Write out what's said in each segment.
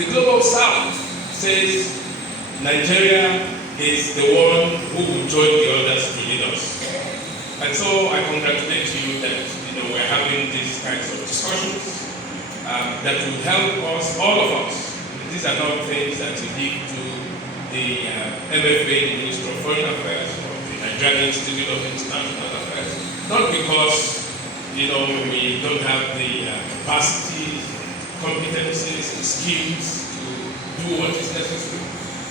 the global south says Nigeria is the one who will join the others to lead us. And so I congratulate you that we're having these kinds of discussions that will help us, all of us. These are not things that you leave to the MFA, the Ministry of Foreign Affairs, or the Nigerian Institute of International Affairs. Not because we don't have the capacity, competencies, and skills to do what is necessary,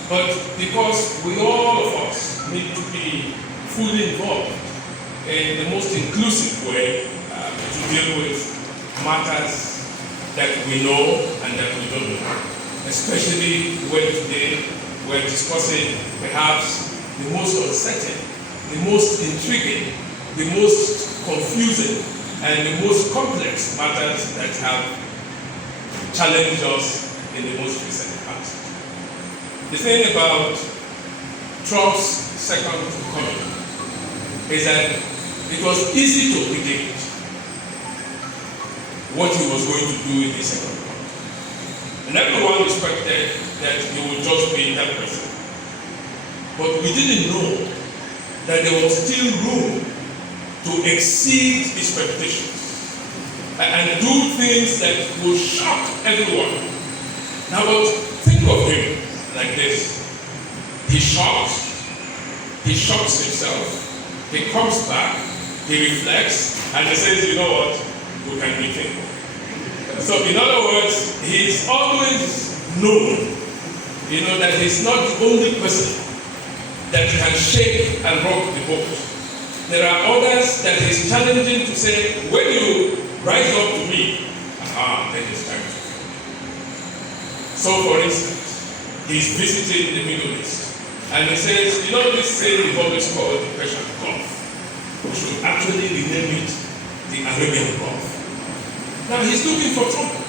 but because all of us need to be fully involved in the most inclusive way to deal with matters that we know and that we don't know. Especially when today we're discussing perhaps the most uncertain, the most intriguing, the most confusing, and the most complex matters that have challenged us in the most recent past. The thing about Trump's second coming is that it was easy to predict what he was going to do in the second coming. And everyone expected that he would just be that person. But we didn't know that there was still room to exceed expectations and do things that will shock everyone. Now, but think of him like this. He shocks himself, he comes back, he reflects, and he says, you know what, we can rethink. So in other words, he's always known, that he's not the only person that can shake and rock the boat. There are others that he's challenging to say, when you rise up to me, then it's time to fall. So for instance, he's visiting the Middle East, and he says, this thing we've always called the Persian Gulf. We should actually rename it the Arabian Gulf. Now he's looking for trouble.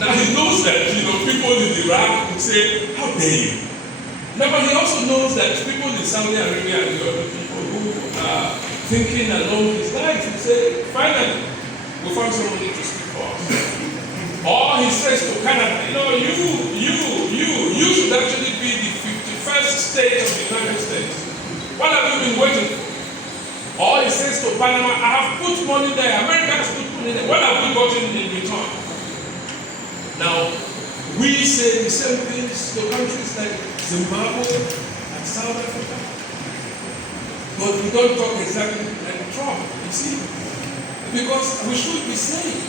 Now he knows that people in Iraq would say, how dare you? Now, but he also knows that people in Saudi Arabia and the other people who are thinking along his lines will say, finally, we found somebody to speak for us. Or he says to Canada, you should actually be the 51st state of the United States. What have you been waiting for? Or he says to Panama, I have put money there, America has put money there. What have we gotten in return? Now, we say the same things to countries like Zimbabwe and South Africa. But we don't talk exactly like Trump, you see. Because we should be saying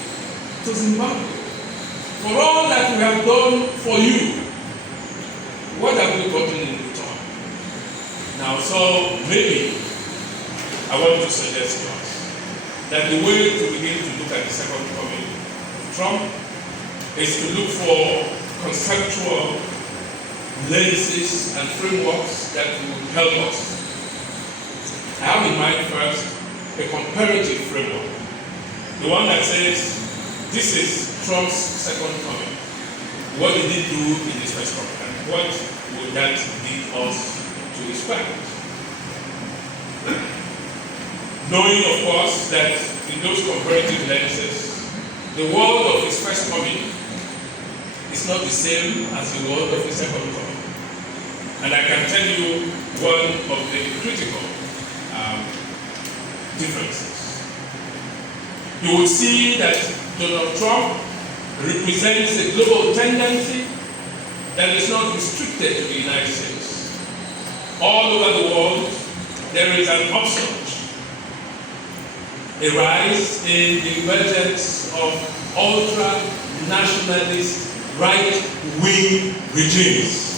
to Zimbabwe, for all that we have done for you, what have we gotten in return? Now, so maybe I want to suggest to us that the way to begin to look at the second coming of Trump is to look for conceptual lenses and frameworks that will help us. I have in mind first a comparative framework. The one that says, this is Trump's second coming. What did he do in his first coming? And what would that lead us to expect? Knowing, of course, that in those comparative lenses, the world of his first coming is not the same as the world of his second coming. And I can tell you one of the critical differences. You will see that Donald Trump represents a global tendency that is not restricted to the United States. All over the world, there is an upsurge, a rise in the emergence of ultra-nationalist right-wing regimes.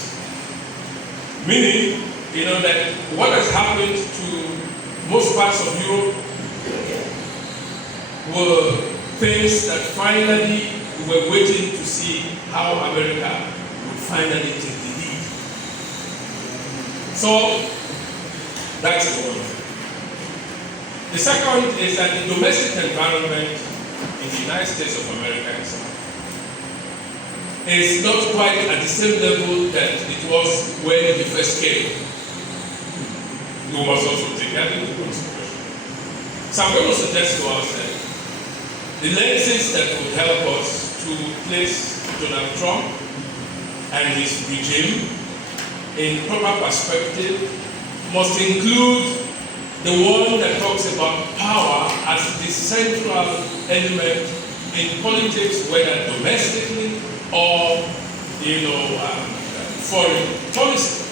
Meaning, that what has happened to most parts of Europe were things that finally we were waiting to see how America would finally take the lead. So, that's the one thing. The second is that the domestic environment in the United States of America itself is not quite at the same level that it was when he first came. You must also take that into consideration. So I'm going to suggest to us that the lenses that would help us to place Donald Trump and his regime in proper perspective must include the one that talks about power as the central element in politics, whether domestically or foreign policy.